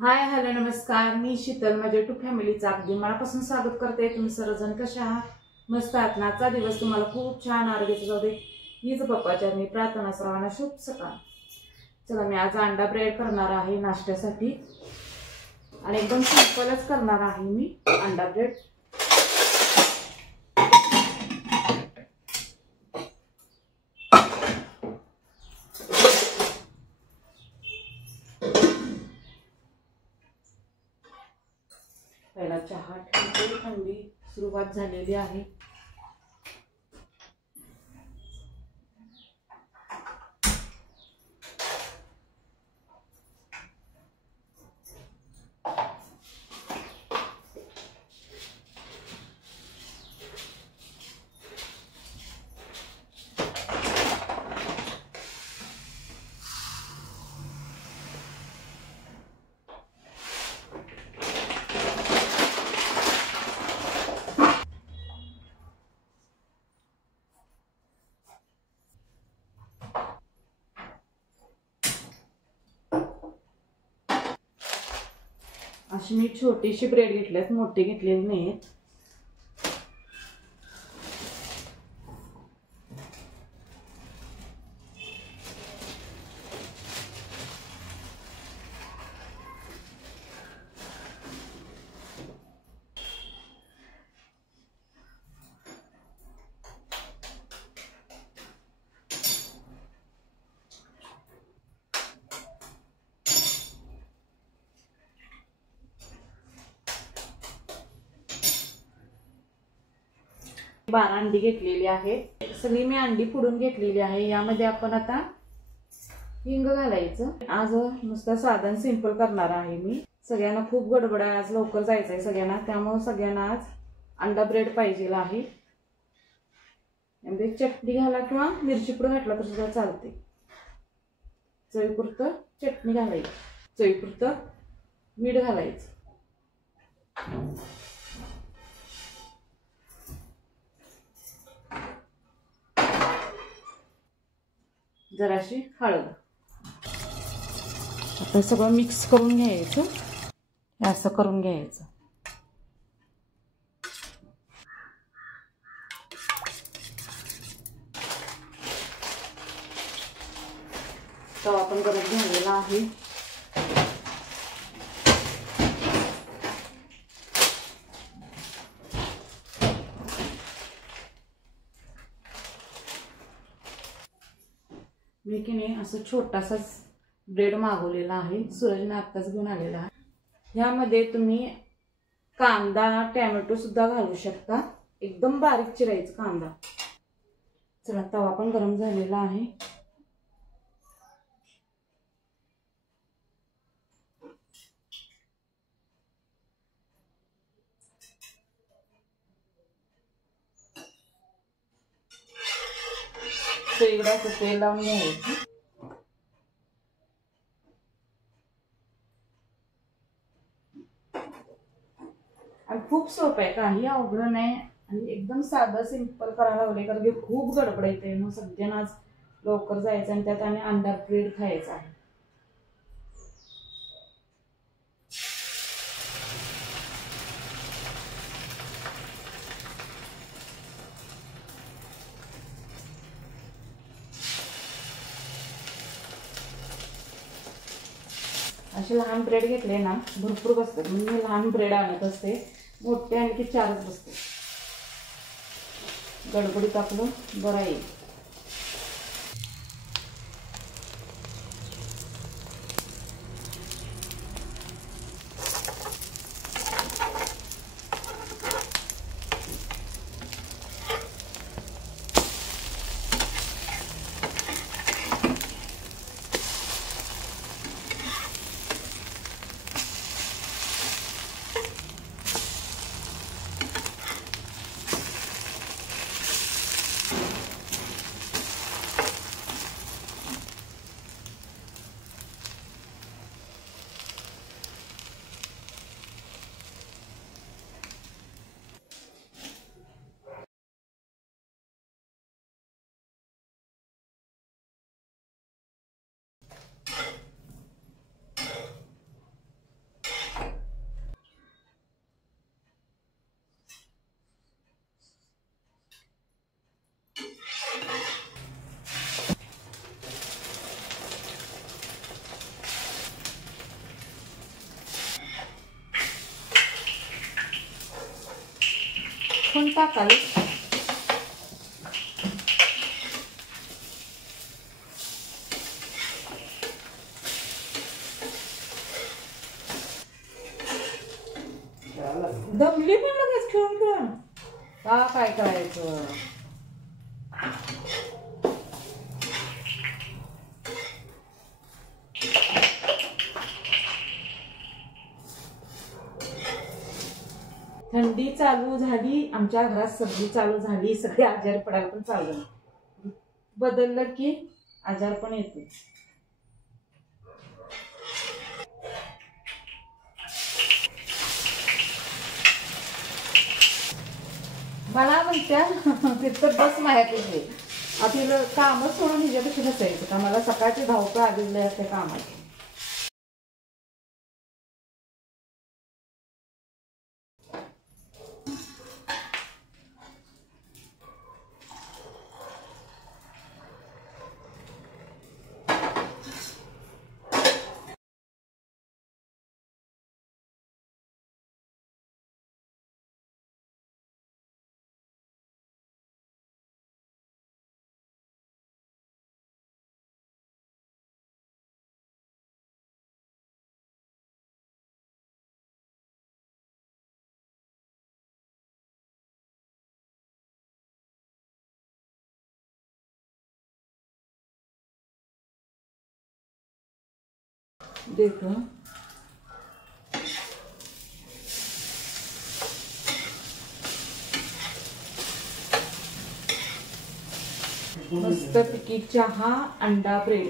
Hi hello नमस्कार, मी शीतल माझ्या YouTube फॅमिलीचा अगदी मनापासून स्वागत करते। तुम्ही सर्वजण कसे आहात? मस्त आहात ना? आजचा दिवस तुम्हाला खूप छान आरोग्याचा जाऊ दे हीच बाप्पाच्या मी प्रार्थना सर्वांना शुभ सकाळ। चला मी आज अंडा ब्रेड करणार आहे नाश्त्यासाठी आणि एकदम सिंपलच करणार आहे मी अंडा ब्रेड। पहिला चहा थंडी सुरुवात झालेली आहे। अशी मी छोटीशी ब्रेड घेतल्यात, मोठी घेतलेली नाहीत। बारा अंडी घेतलेली आहे, सगळी मी अंडी फोडून घेतलेली आहे। यामध्ये आपण आता हिंग घालायचं। आज नुसतं साधन सिंपल करणार आहे मी। सगळ्यांना खूप गडबड आहे, आज लवकर जायचं आहे सगळ्यांना, त्यामुळे सगळ्यांना आज अंडा ब्रेड पाहिजे आहे। यामध्ये चटणी घाला किंवा मिरची पूड घातला तर सुद्धा चालते। चवीपुरतं चटणी घालायची, चवीपुरतं मीठ घालायचं, जराशी हळद। आता सगळं मिक्स करून घ्यायचं, असं करून घ्यायचं। तवा पण गरम झालेला आहे। मी की नाही असं छोटासाच ब्रेड मागवलेला आहे, सूरजने आत्ताच घेऊन आलेला आहे। यामध्ये तुम्ही कांदा टोमॅटो सुद्धा घालू शकता, एकदम बारीक चिरायचं कांदा। चला तवा पण गरम झालेला आहे। इकडं तेल लावून घ्यायचं। आणि खूप सोपं आहे, काही अवघड नाही आणि एकदम साधं सिंपल करायला लागले, कारण की खूप गडबड येते ना सगळ्यांना आज लवकर जायचं आणि त्यात आणि अंडा ब्रेड खायचा आहे। असे लहान ब्रेड घेतले ना भरपूर बसतात, म्हणून मी लहान ब्रेड आणत असते, मोठे आणखी 4च बसते. गडबडीत आपलं बरं येईल. पण टाकाल दमली पण लगेच खेळून खेळून का काय करायचं. थंडी चालू झाली, आमच्या घरात सर्दी चालू झाली, सगळे आजारी पडायला पण चालू झाले. बदललं की आजार पण येतो. मला म्हणत्या तिथं बस माझ्याकडे आपल्याला कामच सोडून हिच्यापेक्षा नसायचं का. मला सकाळची धावपळ आलेली असते कामाची. देखो मस्तपैकी चहा, अंडा, ब्रेड.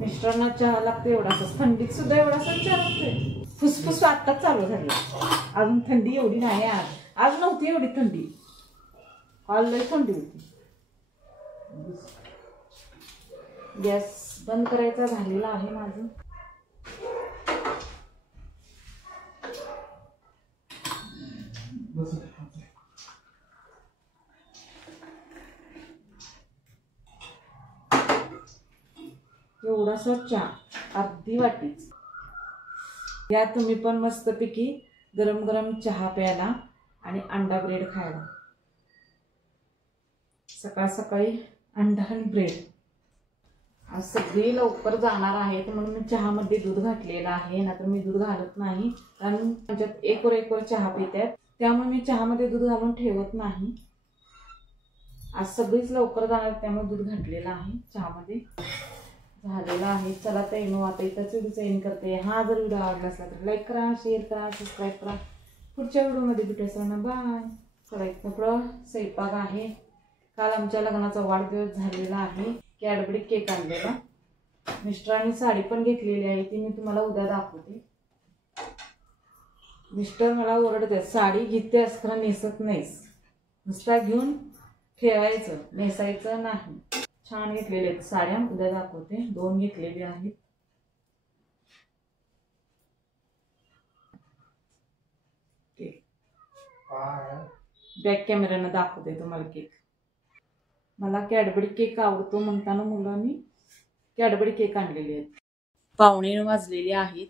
मिस्टरांना चहा लागते एवढाच, थंडीत सुद्धा एवढाच चहा लागते. फुसफुस आत्ताच चालू झाली, अजून थंडी एवढी नाही. आज नव्हती एवढी थंडी, काल लय थंडी होती. गॅस बंद करायचा झालेला आहे माझं. एवढासा चहा, अर्धी वाटीच. या तुम्ही पण मस्तपैकी गरम गरम चहा प्यायला आणि अंडा ब्रेड खायला. सकाळ सकाळी अंडा आणि ब्रेड. आज सगळी लवकर जाणार आहेत म्हणून मी चहामध्ये दूध घातलेलं आहे, नाहीतर मी दूध घालत नाही, कारण आमच्यात एक वर चहा पितात, त्यामुळे मी चहामध्ये दूध घालून ठेवत नाही. आज सगळीच लवकर जाणार त्यामुळे दूध घातलेलं आहे चहामध्ये. झालेला आहे. चला तर येणं आता इथंच व्हिडिओचा एंड करते. हा जर व्हिडिओ आवडला असला तर लाईक करा, शेअर करा, सबस्क्राईब करा. पुढच्या व्हिडिओमध्ये भेटूया ना. बाय. चला इथं थोडं स्वयंपाक आहे. काल आमच्या लग्नाचा वाढदिवस झालेला आहे. कॅडबरी केक आणलेला. मिस्टरांनी साडी पण घेतलेली आहे, ती मी तुम्हाला उद्या दाखवते. मिस्टर मला ओरडतात, साडी घेतेस खरं नेसत नाहीस, नुसता घेऊन ठेवायचं, नेसायचं नाही. छान घेतलेले आहेत साड्या, उद्या दाखवते. 2 घेतलेले आहेत. बॅक कॅमेऱ्यानं दाखवते तुम्हाला केक. मला कॅडबरी केक आवडतो म्हणताना मुलांनी कॅडबरी केक आणलेले आहेत. पावणे वाजलेले आहेत